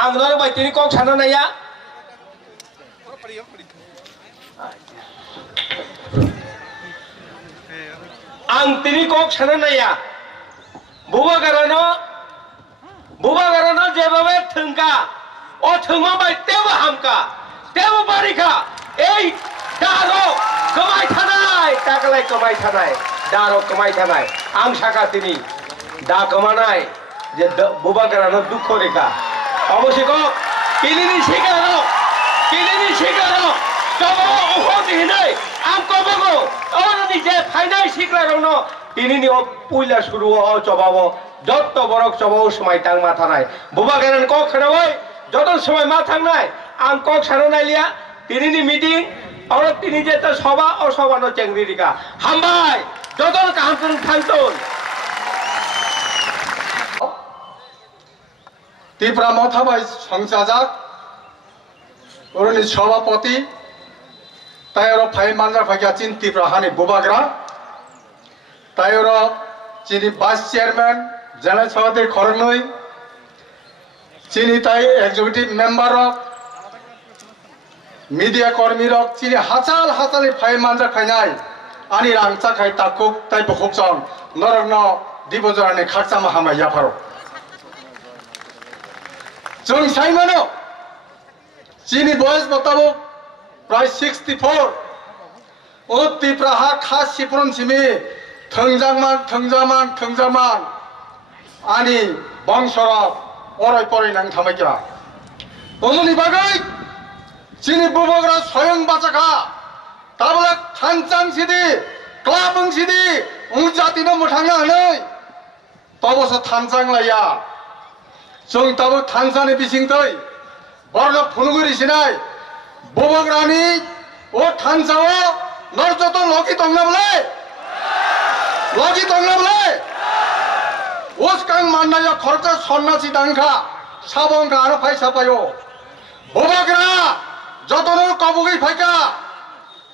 आंगनर bye तिनी कौन साना नया आंग तिनी कौन साना नया बुबा गारानो जेबाबे थंका ओ थंमा बाय तेबो हामका तेबो बारिखा ए दारो कमाय थानाय ताकलाय कमाय थानाय दारो कमाय थानाय आं साका तिनी दा कमानाय जे बुबा गारानो दुख रेखा अवश्य को किनिनि शिकारो तबो ओहो दिनै आं कबगो ओरनि जे फाइनाय शिकलारनो तिनिनि ओ पुइला शुरू ओ चबाबो যত বরক চবাও সময় তাং মাথা নাই বুবা গেলেন কক খানাবই যত সময় মাথা নাই আং কক সানো নাইলিয়া তিনিনি মিটিং আর তিনি যেটা সভা ও সভানো চেংরিরিকা হামবাই যত কাহামতুন থানতুন ত্রিপুরা মথাবাই সংসাজাক ওরনি সভাপতি তাইর ফাই মানরা ফাইয়া চিন ত্রিপুরা হানি বুবাগ্রা তাইর চিনি ভাইস চেয়ারম্যান জেনারেল সেক্রেটারি খরনই চিনি তাই এক্সিকিউটিভ মেম্বার মিডিয়া কর্মী চিনি হাজাল হাজালি ফাই মানরা খাইনাই আনি রাংচা খাই তাকুক তাই বখুকজন নরগ্ন দিবজরানি খারচামা হামাই ইয়াফারো जों साइमानो चीनी बयस बताबो प्राय 64 ओ तिप्राहा खास सिप्रन सिमी थंजामान आनी बंशरा अराय पराय नां थामायग्रा ओमनि बागै चीनी बुबग्रा स्वयं बाचाखा ताबला थानचां सिदि क्लाबं सिदि उजातिनो मोथांना हनै तबसो थानचां लाया जों ताबो थानसानि बिसिंतै बर्न फुनुगुरि सिनाय बबग्रानि ओ थानसाव नर जत लगी दंनाबले ओसकां माननाया खरचा सन्नासि दांखा साबंखा आरो फाइसा पायो बबग्रा जतनो कबुगै फाइका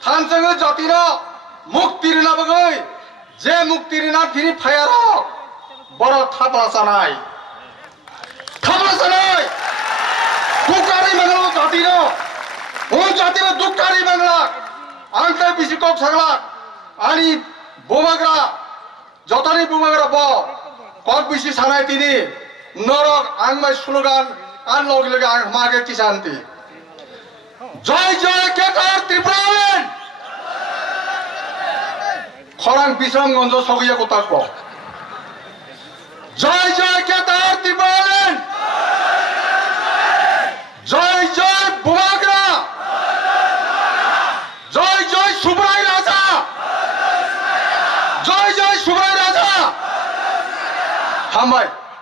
थानसाङो जतिनो मुक्तिरिना बगै जे मुक्तिरिना फिरि फायार बर थापला जानाय दुकारि मंगला जातिनो ओ जातिनो दुकारि मंगला आंते बिसि कक सांगला आनी बुमाग्रा जतनि बुमाग्रा ब कक बिसि सानाय तिनि नरक आंमाय स्लोगान आन लगे लगे आं मागे किसानति जय जय केटार त्रिपुरान खरां बिसंगन्ज सगिया कोताक जय जय केटार त्रिपुरान जय जय बुमाग्रा जय जय सुब्राय राजा जय जय सुब्राय राजा हामबाय